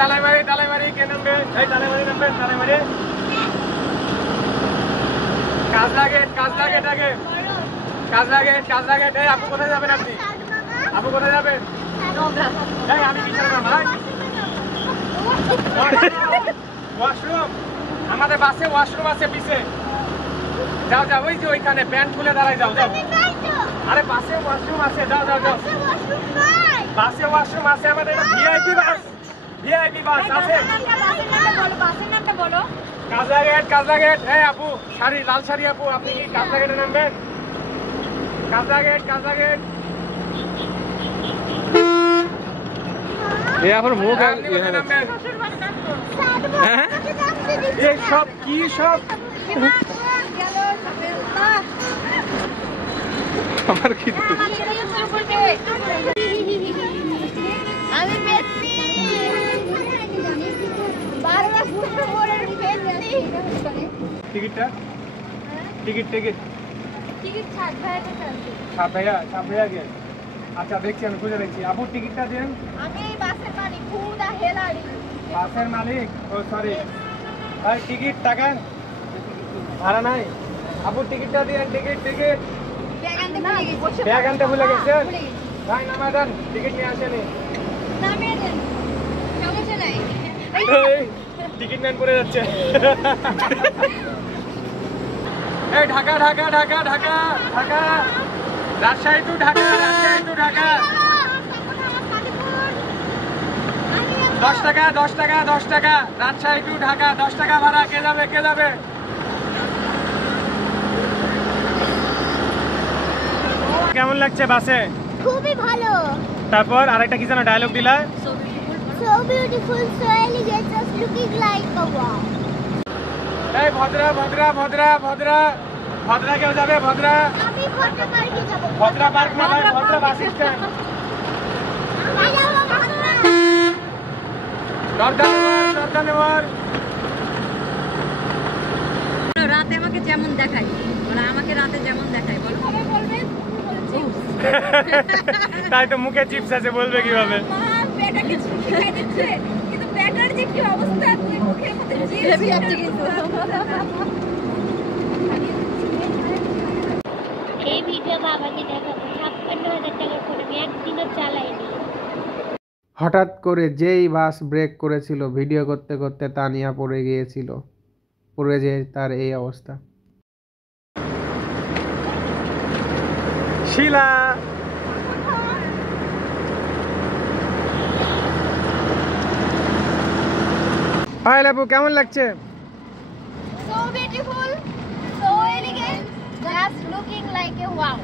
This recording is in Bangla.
তালাইমারি কে নামবে? এই তালাইমারি নামবেন, তালাইমারি। কাজলা গেট আগে। কাজলা গেট। এই আপু কোথায় যাবেন আপনি? আপু কোথায় যাবেন? এই আমি বিশাল ভাই। ওয়াশরুম, আমাদের বাসে ওয়াশরুম আছে পিছে। যাও ওই যে ওইখানে প্যান্ট খুলে দাঁড়াই যাও। আরে বাসে ওয়াশরুম আছে, যাও। বাসে ওয়াশরুম আছে আমাদের, ভিআইপি বাস আছে। বাসের নামটা বলো। কাজলা গেট। এই আপু লাল শাড়ি আপু, আপনি কি কাজলা গেটে নামবেন? কাজলা গেট। এই আপনার মুখ নামবেন। এই সব কি সব আমার কি টিকিট সাত ভাইয়া কে? আচ্ছা দেখছি, আমি খুঁজে দেখছি। আপু টিকিটটা দেন। আমি বাসের মালিক, খুদা হেলারি। বাসের মালিক? ও সরি ভাই, টিকিট টাকা ভাড়া নাই। আপু টিকিটটা দিন। টিকিট ব্যাগ আনতে ভুলে গেছেন ভাই, নামায় দেন। টিকিট নিয়ে আসেনি। নামিয়ে দেন, সমস্যা নাই। টিকিট ম্যান করে যাচ্ছে। এই ঢাকা রাজশাহী টু ঢাকা 10 টাকা রাজশাহী টু ঢাকা 10 টাকা ভাড়া। কে যাবে? কেমন লাগছে বাসে? খুবই ভালো। তারপর আরেকটা কি যেন ডায়লগ দিলা? So beautiful, so elegant, just looking like a wow. এই ভদ্রা কেউ যাবে? ভদ্রা আমি ভদ্রা পার্কে যাব। ভদ্রা পার্ক না ভাই, ভদ্রা বাস স্ট্যান্ড। দরদার রাতে আমাকে যেমন দেখায়, ওরা আমাকে রাতে যেমন দেখায়, বলো সবাই বলবেন তাই তো মুখে চিপস আছে, বলবে কিভাবে? মা বেটাকে শিখাই দিচ্ছে, কিন্তু বেটার যে কি অবস্থা, তুই মুখের মধ্যে চিপস আছে কিন্তু। এই ভিডিও বাবাকে দেখাবো 56,000 টাকার ফোন, আমি একদিনও চালাইনি। হঠাৎ করে যেই বাস ব্রেক করেছিল, ভিডিও করতে করতে তানিয়া পড়ে যেয়ে তার এই অবস্থা। শিলা হাই লাবু, কেমন লাগছে? So beautiful, so elegant, just looking like a wow.